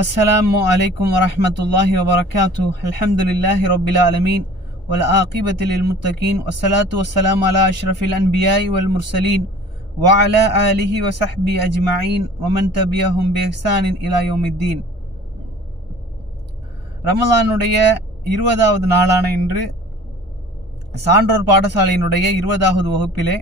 السلام عليكم ورحمة الله وبركاته الحمد لله رب العالمين والعاقبة للمتقين والصلاة والسلام على أشرف الأنبياء والمرسلين وعلى آله وصحبه أجمعين ومن تبعهم بإحسان إلى يوم الدين ரமலானுடைய இருபதாவது நாளான இன்று சான்றோர் பாடசாலையினுடைய இருபதாவது வகுப்பிலே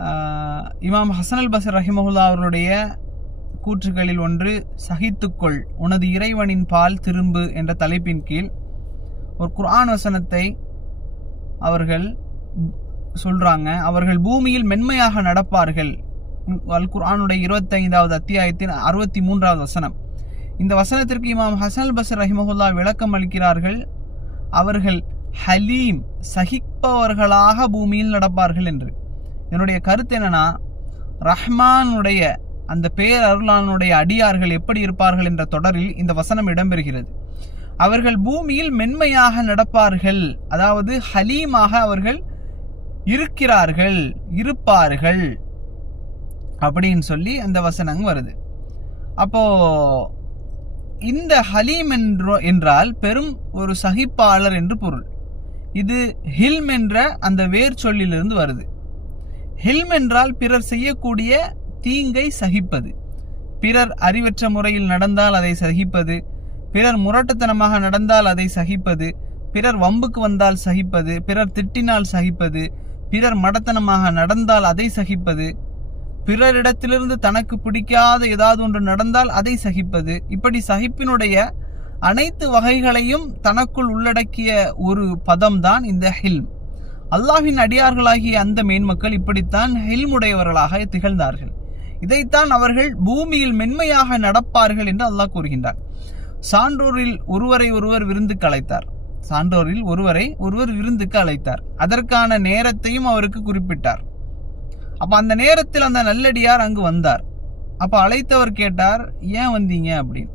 ஆஹ், இமாம் ஹசன் அல் பசர் ரஹிமஹுல்லா அவர்களுடைய கூற்றுகளில் ஒன்று சகித்துக்கொள் உனது இறைவனின் பால் திரும்பு என்ற தலைப்பின் கீழ் ஒரு குர்ஆன் வசனத்தை அவர்கள் சொல்றாங்க. அவர்கள் பூமியில் மென்மையாக நடப்பார்கள். அல் குர்ஆனுடைய இருபத்தைந்தாவது அத்தியாயத்தின் அறுபத்தி மூன்றாவது வசனம். இந்த வசனத்திற்கு இமாம் ஹசன் பசர் ரஹிமஹுல்லா விளக்கம் அளிக்கிறார்கள். அவர்கள் ஹலீம் சகிப்பவர்களாக பூமியில் நடப்பார்கள் என்று. என்னுடைய கருத்து என்னன்னா ரஹ்மானுடைய அந்த பேரருளானுடைய அடியார்கள் எப்படி இருப்பார்கள் என்ற தொடரில் இந்த வசனம் இடம்பெறுகிறது. அவர்கள் பூமியில் மென்மையாக நடப்பார்கள். அதாவது ஹலீமாக அவர்கள் இருக்கிறார்கள் இருப்பார்கள் அப்படின்னு சொல்லி அந்த வசனம் வருது. அப்போ இந்த ஹலீம் என்றோ என்றால் பெரும் ஒரு சகிப்பாளர் என்று பொருள். இது ஹில்ம் என்ற அந்த வேர் சொல்லிலிருந்து வருது. ஹில்ம் என்றால் பிறர் செய்யக்கூடிய தீங்கை சகிப்பது. பிறர் அறிவற்ற முறையில் நடந்தால் அதை சகிப்பது. பிறர் முரட்டுத்தனமாக நடந்தால் அதை சகிப்பது. பிறர் வம்புக்கு வந்தால் சகிப்பது. பிறர் திட்டினால் சகிப்பது. பிறர் மடத்தனமாக நடந்தால் அதை சகிப்பது. பிறரிடத்திலிருந்து தனக்கு பிடிக்காத ஏதாவது ஒன்று நடந்தால் அதை சகிப்பது. இப்படி சகிப்பினுடைய அனைத்து வகைகளையும் தனக்குள் உள்ளடக்கிய ஒரு பதம்தான் இந்த ஹில்ம். அல்லாஹின் அடியார்களாகிய அந்த மேன்மக்கள் இப்படித்தான் ஹில்முடையவர்களாக திகழ்ந்தார்கள். இதைத்தான் அவர்கள் பூமியில் மென்மையாக நடப்பார்கள் என்று அல்லாஹ் கூறுகின்றார் சான்றோரில் ஒருவரை ஒருவர் விருந்துக்கு அழைத்தார் சான்றோரில் ஒருவரை ஒருவர் விருந்துக்கு அழைத்தார் அதற்கான நேரத்தையும் அவருக்கு குறிப்பிட்டார். அப்ப அந்த நேரத்தில் அந்த நல்லடியார் அங்கு வந்தார். அப்ப அழைத்தவர் கேட்டார் ஏன் வந்தீங்க? அப்படின்னு.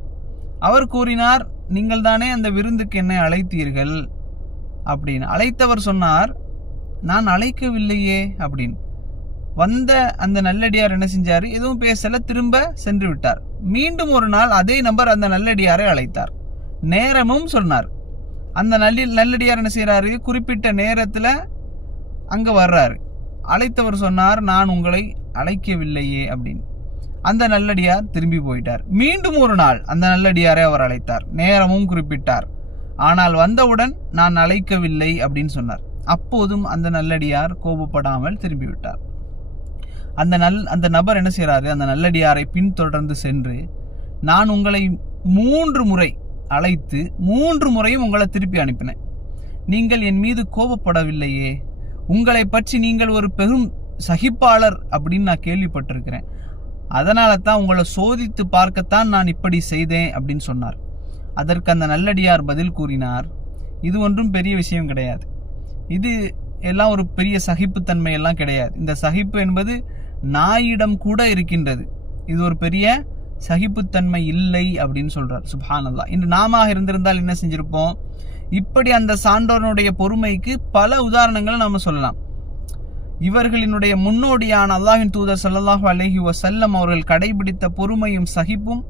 அவர் கூறினார் நீங்கள் தானே அந்த விருந்துக்கு என்னை அழைத்தீர்கள்? அப்படின்னு. அழைத்தவர் சொன்னார் நான் அழைக்கவில்லையே அப்படின்னு. வந்த அந்த நல்லடியார் என்ன செஞ்சார்? எதுவும் பேசல திரும்ப சென்று விட்டார். மீண்டும் ஒரு நாள் அதே நபர் அந்த நல்லடியாரை அழைத்தார். நேரமும் சொன்னார். அந்த நல்லி நல்லடியார் என்ன செய்கிறாரு குறிப்பிட்ட நேரத்தில் அங்கே வர்றாரு. அழைத்தவர் சொன்னார் நான் உங்களை அழைக்கவில்லையே அப்படின்னு. அந்த நல்லடியார் திரும்பி போயிட்டார். மீண்டும் ஒரு நாள் அந்த நல்லடியாரை அவர் அழைத்தார். நேரமும் குறிப்பிட்டார். ஆனால் வந்தவுடன் நான் அழைக்கவில்லை அப்படின்னு சொன்னார். அப்போதும் அந்த நல்லடியார் கோபப்படாமல் திரும்பி விட்டார். அந்த நல் அந்த நபர் என்ன செய்கிறாரு அந்த நல்லடியாரை பின்தொடர்ந்து சென்று நான் உங்களை மூன்று முறை அழைத்து மூன்று முறையும் உங்களை திருப்பி அனுப்பினேன். நீங்கள் என் மீது கோபப்படவில்லையே. உங்களை பற்றி நீங்கள் ஒரு பெரும் சகிப்பாளர் அப்படின்னு நான் கேள்விப்பட்டிருக்கிறேன். அதனால தான் உங்களை சோதித்து பார்க்கத்தான் நான் இப்படி செய்தேன் அப்படின்னு சொன்னார். அதற்கு அந்த நல்லடியார் பதில் கூறினார் இது ஒன்றும் பெரிய விஷயம் கிடையாது. இது எல்லாம் ஒரு பெரிய சகிப்புத்தன்மை எல்லாம் கிடையாது. இந்த சகிப்பு என்பது நாயிடம் கூட இருக்கின்றது. இது ஒரு பெரிய சகிப்புத்தன்மை இல்லை அப்படின்னு சொல்றார். சுபானல்லா இன்று நாம இருந்திருந்தால் என்ன செஞ்சிருப்போம்? இப்படி அந்த சான்றோனுடைய பொறுமைக்கு பல உதாரணங்களை நாம சொல்லலாம். இவர்களினுடைய முன்னோடியான அல்லாஹின் தூதர் சல்லாஹு அலஹி வசல்லம் அவர்கள் கடைபிடித்த பொறுமையும் சகிப்பும்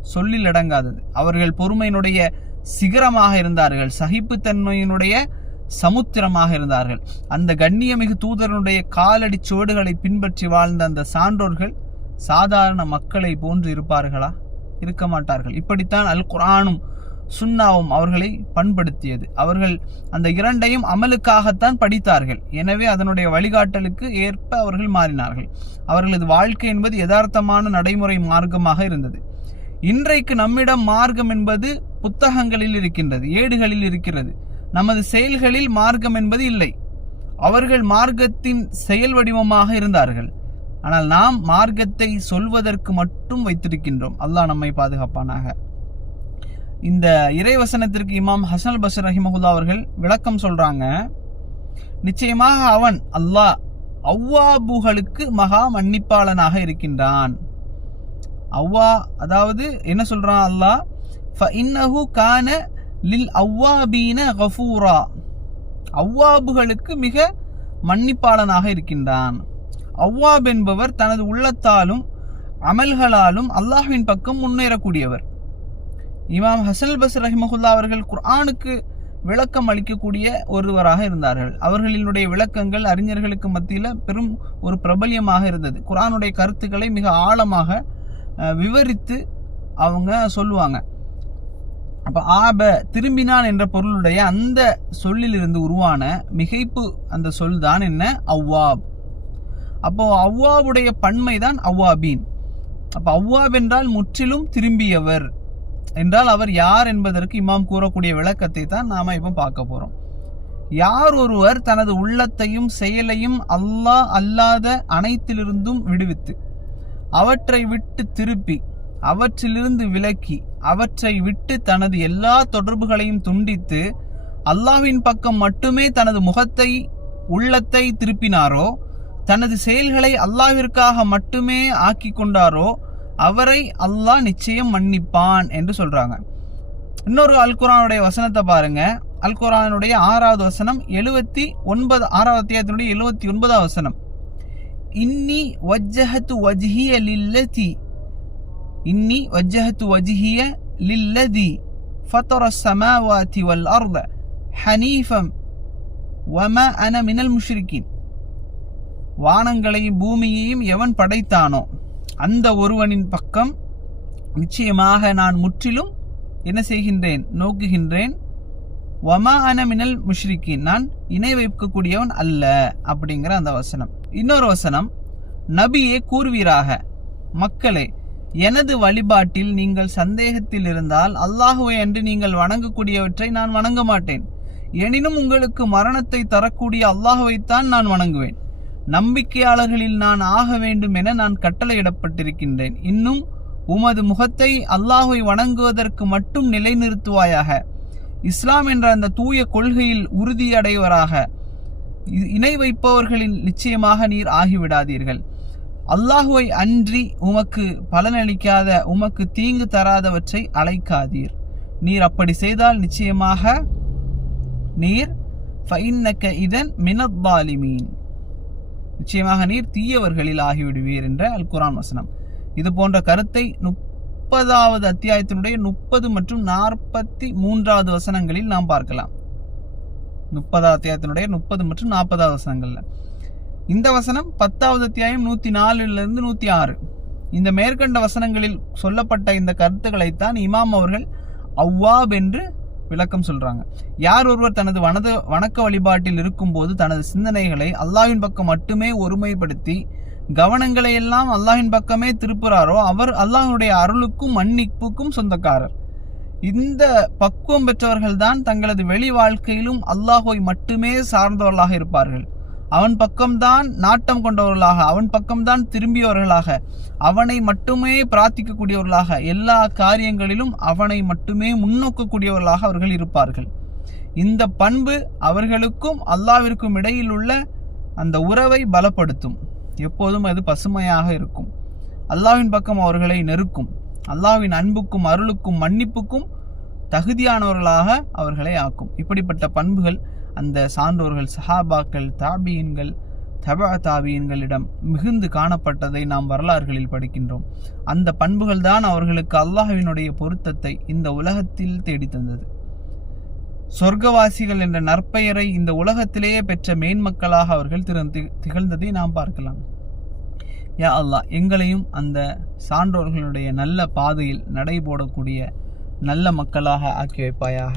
சொல்லில் அடங்காதது. அவர்கள் பொறுமையினுடைய சிகரமாக இருந்தார்கள். சகிப்புத்தன்மையினுடைய சமுத்திரமாக இருந்தார்கள். அந்த கண்ணியமிகு தூதரனுடைய காலடி சுவடுகளை பின்பற்றி வாழ்ந்த அந்த சான்றோர்கள் சாதாரண மக்களை போன்று இருப்பார்களா? இருக்க மாட்டார்கள். இப்படித்தான் அல் குரானும் சுன்னாவும் அவர்களை பண்படுத்தியது. அவர்கள் அந்த இரண்டையும் அமலுக்காகத்தான் படித்தார்கள். எனவே அதனுடைய வழிகாட்டலுக்கு ஏற்ப அவர்கள் மாறினார்கள். அவர்களது வாழ்க்கை என்பது யதார்த்தமான நடைமுறை மார்க்கமாக இருந்தது. இன்றைக்கு நம்மிடம் மார்க்கம் என்பது புத்தகங்களில் இருக்கின்றது ஏடுகளில் இருக்கிறது. நமது செயல்களில் மார்க்கம் என்பது இல்லை. அவர்கள் மார்க்கத்தின் செயல் வடிவமாக இருந்தார்கள். ஆனால் நாம் மார்க்கத்தை சொல்வதற்கு மட்டும் வைத்திருக்கின்றோம். அல்லாஹ் நம்மை பாதுகாப்பானாக. இந்த இறைவசனத்திற்கு இமாம் ஹசன் பசர் ரஹிமஹுல்லா அவர்கள் விளக்கம் சொல்றாங்க நிச்சயமாக அவன் அல்லாஹ் அவ்வாபுகளுக்கு மகா மன்னிப்பாளனாக இருக்கின்றான். அவ்வா அதாவது என்ன சொல்றான் அல்லாஹ்? ஃபஇன்னஹு கான லில் அவ்வாபீன கஃபூரா. அவ்வாபுகளுக்கு மிக மன்னிப்பாளனாக இருக்கின்றான். அவ்வாப் என்பவர் தனது உள்ளத்தாலும் அமல்களாலும் அல்லாஹ்வின் பக்கம் முன்னேறக்கூடியவர். இமாம் ஹசல் பஸ் ரஹிமஹுல்லா அவர்கள் குர்ஆனுக்கு விளக்கம் அளிக்கக்கூடிய ஒருவராக இருந்தார்கள். அவர்களினுடைய விளக்கங்கள் அறிஞர்களுக்கு மத்தியில் பெரும் ஒரு பிரபல்யமாக இருந்தது. குரானுடைய கருத்துக்களை மிக ஆழமாக விவரித்து அவங்க சொல்லுவாங்க. அப்ப ஆப திரும்பினான் என்ற பொருளுடைய அந்த சொல்லிலிருந்து உருவான மிகைப்பு அந்த சொல் தான் என்ன? அவ்வாப். அப்போ அவ்வாவுடைய பன்மை தான் அவ்வாபீன். அப்ப அவ்வாப் என்றால் முற்றிலும் திரும்பியவர். என்றால் அவர் யார் என்பதற்கு இமாம் கூறக்கூடிய விளக்கத்தை தான் நாம இப்போ பார்க்க போறோம். யார் ஒருவர் தனது உள்ளத்தையும் செயலையும் அல்லாஹ் அல்லாத அனைத்திலிருந்தும் விடுவித்து அவற்றை விட்டு திருப்பி அவற்றிலிருந்து விலக்கி அவற்றை விட்டு தனது எல்லா தொடர்புகளையும் துண்டித்து அல்லாஹ்வின் பக்கம் மட்டுமே தனது முகத்தை உள்ளத்தை திருப்பினாரோ தனது செயல்களை அல்லாவிற்காக மட்டுமே ஆக்கி கொண்டாரோ அவரை அல்லாஹ் நிச்சயம் மன்னிப்பான் என்று சொல்றாங்க. இன்னொரு அல்குரானுடைய வசனத்தை பாருங்க. அல்குரானுடைய ஆறாவது வசனம் எழுபத்தி ஒன்பது ஆறாவது அத்தியாயத்தினுடைய எழுபத்தி ஒன்பதாவது வசனம். இன்னி வஜ்ஜஹத்து வஜ்ஹிய லில்லதி இன்னி வஜ்ஜஹத்து வஜ்ஹிய லில்லதி ஃபத்தர சமாவாதி வல் அர்த ஹனீஃபம் வம அன மினல் முஷ்ரிக்கின் வானங்களையும் பூமியையும் எவன் படைத்தானோ அந்த ஒருவனின் பக்கம் நிச்சயமாக நான் முற்றிலும் என்ன செய்கின்றேன்? நோக்குகின்றேன். வமா அன மினல் முஷ்ரிக்கின் நான் இணை வைக்கக்கூடியவன் அல்ல. அப்படிங்கிற அந்த வசனம். இன்னொரு வசனம். நபியே கூறுவீராக. மக்களே எனது வழிபாட்டில் நீங்கள் சந்தேகத்தில் இருந்தால் அல்லாஹுவை அன்று நீங்கள் வணங்கக்கூடியவற்றை நான் வணங்க மாட்டேன். எனினும் உங்களுக்கு மரணத்தை தரக்கூடிய அல்லாஹுவைத்தான் நான் வணங்குவேன். நம்பிக்கையாளர்களில் நான் ஆக வேண்டும் என நான் கட்டளையிடப்பட்டிருக்கின்றேன். இன்னும் உமது முகத்தை அல்லாஹுவை வணங்குவதற்கு மட்டும் நிலைநிறுத்துவாயாக. இஸ்லாம் என்ற அந்த தூய கொள்கையில் உறுதியடைவராக. இ- இணை வைப்பவர்களின் நிச்சயமாக நீர் ஆகிவிடாதீர்கள். அல்லாஹுவை அன்றி உமக்கு பலனளிக்காத உமக்கு தீங்கு தராதவற்றை அழைக்காதீர். நீர் அப்படி செய்தால் நிச்சயமாக நீர் ஃபைன்னக்க இதன் மினத்தாலிமீன் நிச்சயமாக நீர் தீயவர்களில் ஆகிவிடுவீர் என்ற அல் குரான் வசனம். இது போன்ற கருத்தை முப்பதாவது அத்தியாயத்தினுடைய முப்பது மற்றும் நாற்பத்தி மூன்றாவது வசனங்களில் நாம் பார்க்கலாம். முப்பதாவது அத்தியாயத்தினுடைய முப்பது மற்றும் நாற்பதாவது வசனங்கள்ல. இந்த வசனம் பத்தாவது அத்தியாயம் நூத்தி நாலுலிருந்து நூற்றி நூத்தி ஆறு. இந்த மேற்கண்ட வசனங்களில் சொல்லப்பட்ட இந்த கருத்துக்களைத்தான் இமாம் அவர்கள் அவ்வாப் என்று விளக்கம் சொல்றாங்க. யார் ஒருவர் தனது வனது வணக்க வழிபாட்டில் இருக்கும்போது தனது சிந்தனைகளை அல்லாவின் பக்கம் மட்டுமே ஒருமைப்படுத்தி கவனங்களை எல்லாம் அல்லாஹின் பக்கமே திருப்புறாரோ அவர் அல்லாஹனுடைய அருளுக்கும் மன்னிப்புக்கும் சொந்தக்காரர். இந்த பக்குவம் பெற்றவர்கள் தான் தங்களது வெளி வாழ்க்கையிலும் அல்லாஹோய் மட்டுமே சார்ந்தவர்களாக இருப்பார்கள். அவன் பக்கம்தான் நாட்டம் கொண்டவர்களாக அவன் பக்கம்தான் திரும்பியவர்களாக அவனை மட்டுமே பிரார்த்திக்கக்கூடியவர்களாக எல்லா காரியங்களிலும் அவனை மட்டுமே முன்னோக்கக்கூடியவர்களாக அவர்கள் இருப்பார்கள். இந்த பண்பு அவர்களுக்கும் அல்லாவிற்கும் இடையில் உள்ள அந்த உறவை பலப்படுத்தும். எப்போதும் அது பசுமையாக இருக்கும். அல்லாவின் பக்கம் அவர்களை நெருக்கும். அல்லாவின் அன்புக்கும் அருளுக்கும் மன்னிப்புக்கும் தகுதியானவர்களாக அவர்களை ஆக்கும். இப்படிப்பட்ட பண்புகள் அந்த சான்றோர்கள் சஹாபாக்கள் தாபியன்கள் தபா தாபியன்களிடம் மிகுந்து காணப்பட்டதை நாம் வரலாறுகளில் படிக்கின்றோம். அந்த பண்புகள் தான் அவர்களுக்கு அல்லாஹ்வினுடைய பொருத்தத்தை இந்த உலகத்தில் தேடி தந்தது சொர்க்கவாசிகள் என்ற நற்பெயரை இந்த உலகத்திலேயே பெற்ற மேன்மக்களாக அவர்கள் திறந்து திகழ்ந்ததை நாம் பார்க்கலாம். யா அல்லாஹ் எங்களையும் அந்த சான்றோர்களுடைய நல்ல பாதையில் நடைபோடக்கூடிய நல்ல மக்களாக ஆக்கி வைப்பாயாக.